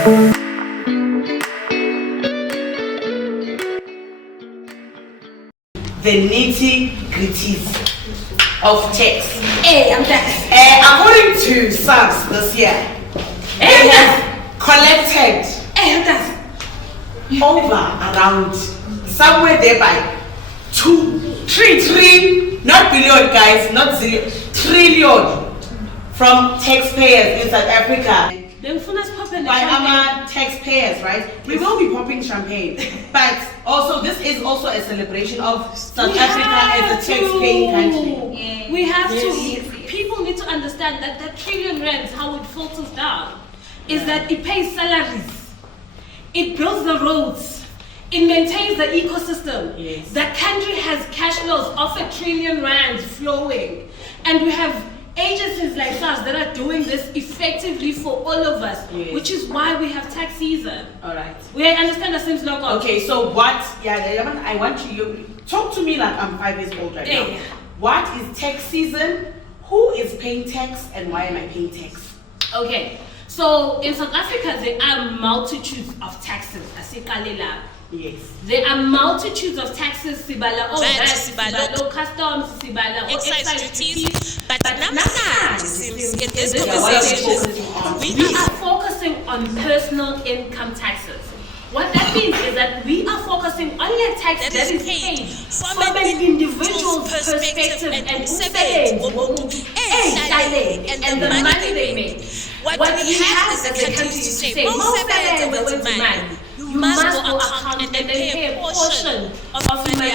The nitty-gritties of tax. Hey, I'm back. According to SARS this year, they have collected over around somewhere there by 3 not billion, guys, not 0 trillion from taxpayers in South Africa. By our taxpayers, right? We will be popping champagne, but also this is also a celebration of South Africa as a tax-paying country. Yeah. We have to. People need to understand that the trillion rands, how it filters down, is that it pays salaries, it builds the roads, it maintains the ecosystem. Yes. The country has cash flows of R1 trillion flowing, and we have agencies like us that are doing this effectively for all of us, yes, which is why we have tax season. All right. We understand that seems local. Okay, so what? Yeah, I want you talk to me like I'm 5 years old right now. What is tax season? Who is paying tax, and why am I paying tax? Okay, so in South Africa there are multitudes of taxes. Yes. There are multitudes of taxes, sibala VAT, customs, sibala excise duties, but in this conversation, we are focusing on personal income taxes. What that means is that we are focusing on the tax that is paid from an individual's perspective and the money they make. What we have as a country is to say, most balance are man. You must go account and then pay a portion of money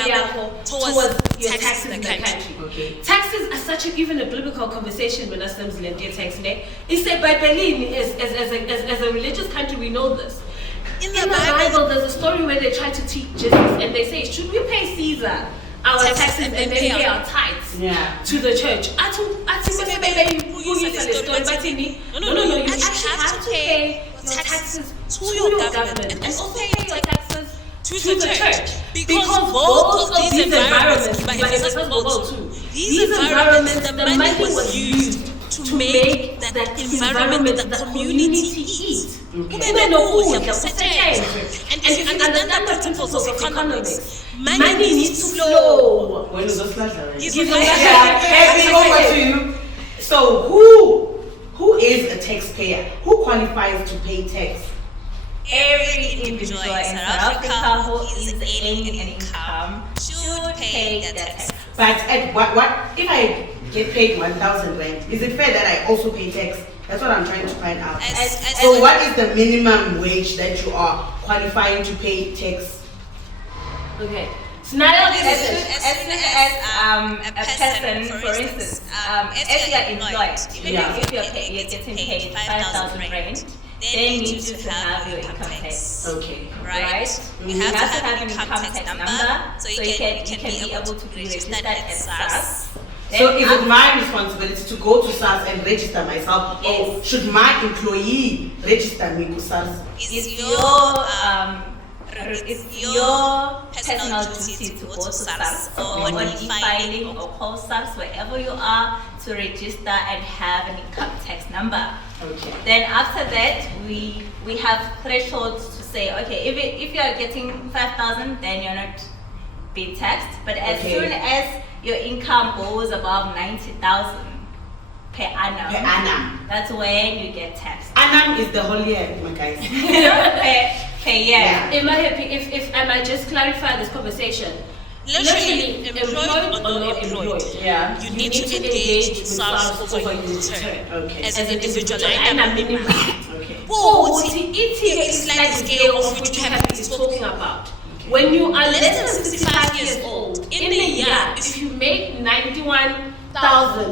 towards your taxes in the country. Okay. Taxes are such even a biblical conversation when us Muslims learn their tax. It's a Bible as a religious country, we know this. In the Bible, there's a story where they try to teach Jesus and they say, should we pay Caesar our taxes and then pay our tithes to the church? No, you actually have to pay your taxes to your government and also pay your taxes to the church. Because both of these environments, the money was used to make that environment that the community eat. And if you understand the principles of economics, money needs to flow. When is the over to you. So who is a taxpayer? Who qualifies to pay tax? Every individual in South Africa who is earning income should pay their tax. But at what if I get paid 1,000 rand? Is it fair that I also pay tax? That's what I'm trying to find out. So what is the minimum wage that you are qualifying to pay tax? Okay. So now as soon as a person, for instance, if you are employed, if you're getting paid 5,000 rand, then you need to have your income tax. Okay. Right? You have to have an income tax number so you can be able to be registered at SARS. So is it my responsibility to go to SARS and register myself? Yes. Or should my employee register me to SARS? It's your personal duty to go to SARS or e-filing or call SARS wherever you are to register and have an income tax number. Okay. Then after that, we have thresholds to say, okay, if you are getting 5,000, then you're not being taxed. But as soon as your income goes above 90,000 per annum, that's when you get taxed. Annum is the whole year, my guys. per year. If I might just clarify this conversation. Literally, employed or not employed, you need to engage with SARS over your return. Okay. As an individual. Okay. It's like the scale of which Happy is talking about. When you are less than 65 years old, in a year, if you make 91,000,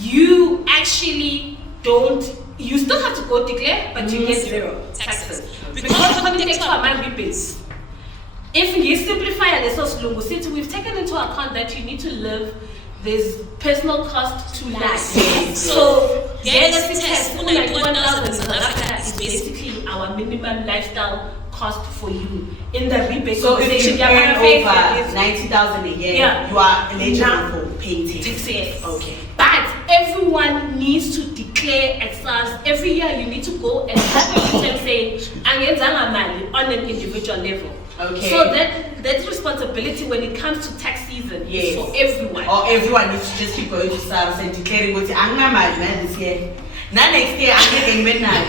you actually don't, you still have to go declare, but you get zero taxes. Because if you simplify this, we've taken into account that you need to live, there's personal cost to life. So, yes, 91,000 is basically our minimum lifestyle cost for you in the rebate. So if you earn over 90,000 a year, you are eligible for paying tax. Yes. Okay. But But everyone needs to declare at SARS every year. You need to go and have a return saying "Angenzanga mali" on an individual level. Okay. So that responsibility when it comes to tax season is for everyone. Or everyone needs to just keep going to SARS and declaring what I'm this year. Now next year I'm getting midnight.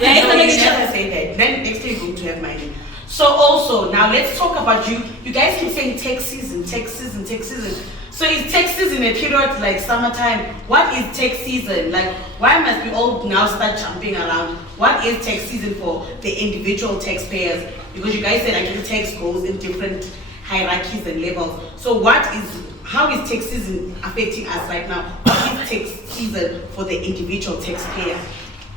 Yeah, no, you never say that. Then next year you're going to have money. So also now let's talk about you. You guys keep saying tax season, tax season, tax season. So is tax season a period like summertime? What is tax season? Like why must we all now start jumping around? What is tax season for the individual taxpayers? Because you guys said like the tax goes in different hierarchies and levels. So how is tax season affecting us right now? What is tax season for the individual taxpayer?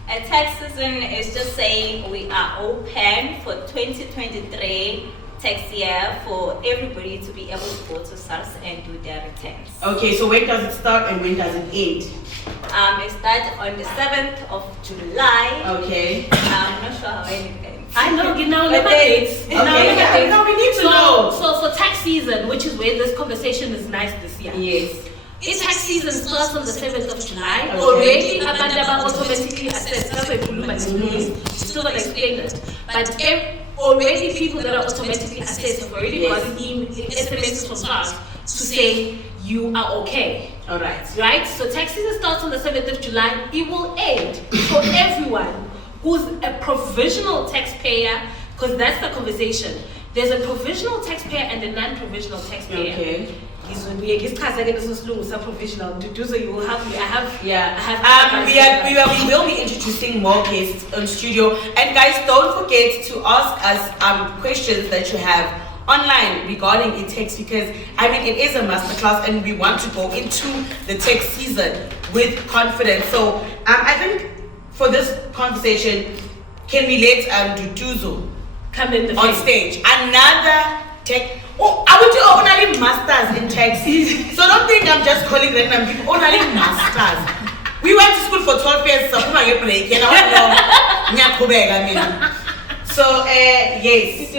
A tax season is just saying we are open for 2023 tax year for everybody to be able to go to SARS and do their returns. Okay, so when does it start and when does it end? It starts on the 7th of July. Okay. I'm not sure how it ends. I know, you know, let me dates. Okay, no, we need to know. So for tax season, which is where this conversation is nice this year. Yes. If tax season starts on the 7th of July, Okay. already abantu automatically assessed. That's why still not explain it. But already people that are automatically assessed have already gotten SMSs from SARS to say you are okay. All right. Right? So tax season starts on the 7th of July. It will end for everyone who's a provisional taxpayer, because that's the conversation. There's a provisional taxpayer and a non-provisional taxpayer. Okay. Provisional. So you will have. We will be introducing more guests on studio, and guys, don't forget to ask us questions that you have online regarding e-tax, because I mean it is a masterclass and we want to go into the tax season with confidence. So I think for this conversation, can we let Duduzo come in on stage? Another tech. Oh, I would do only masters in tax. So don't think I'm just calling random people. Only masters. We went to school for 12 years, so I'm not break. So yes.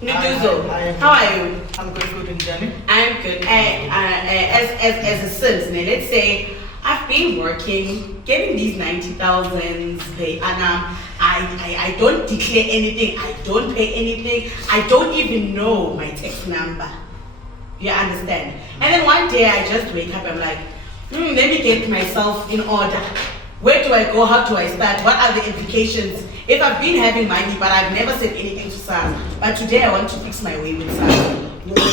Duduzo, how are you? I'm good in Jenny. I'm good. As a citizen, let's say I've been working, getting these 90,000 per annum. I don't declare anything. I don't pay anything. I don't even know my tax number. You understand? And then one day I just wake up. I'm like, let me get myself in order. Where do I go? How do I start? What are the implications? If I've been having money, but I've never said anything to SARS, but today I want to fix my way with SARS,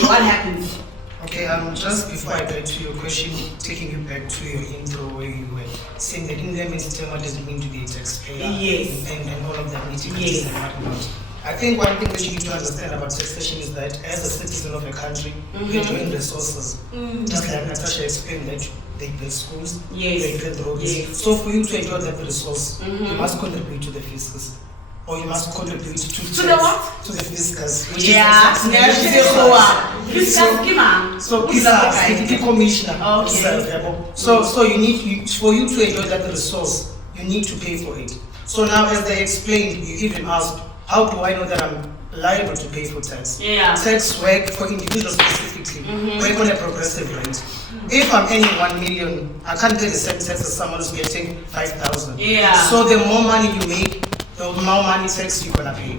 what happens? Okay, just before I get to your question, taking you back to your intro where you were saying that in layman's term, what does it mean to be a taxpayer? Yes. And all of that nitty-gritty Yes. and whatnot. I think one thing that you need to understand about taxation is that as a citizen of a country, we enjoy resources. Just like Natasha explained that they build schools, Yes. they build roads. Yes. So for you to enjoy that resource, you must contribute to the fiscus. Or you must contribute to the what? To the fiscus. Which Yeah, is so the commissioner. Okay. So you need for you to enjoy that resource, you need to pay for it. So now, as they explained, you even asked, how do I know that I'm liable to pay for tax? Yeah. Tax work for individuals specifically, work on a progressive rate. If I'm earning 1 million, I can't pay the same tax as someone who's getting 5,000. Yeah. So the more money you make, the more money tax you're gonna pay.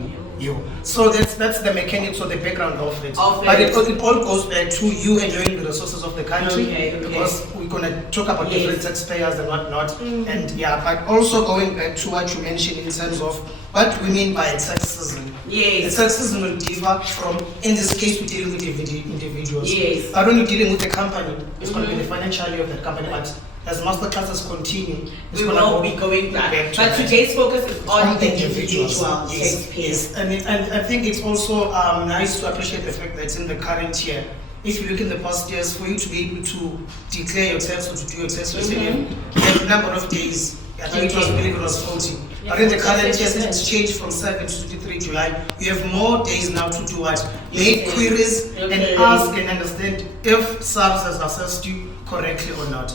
So that's the mechanics or the background of it. But it all goes back to you enjoying the resources of the country, because we're gonna talk about different taxpayers and whatnot. And but also going back to what you mentioned in terms of what we mean by a tax season. Yes. The tax season will differ from, in this case, we're dealing with individuals. Yes. But when you're dealing with a company, it's gonna be the financial year of that company. But as masterclasses continue, we will be going back. But today's focus is on the individual taxpayers. Yes. And I think it's also nice to appreciate the fact that in the current year, if you look in the past years, for you to be able to declare your tax or to do your tax return, the number of days, I think it was 40. But in the current year, since it's changed from 7 to 23 July, you have more days now to do what? Make queries and ask and understand if SARS has assessed you correctly or not.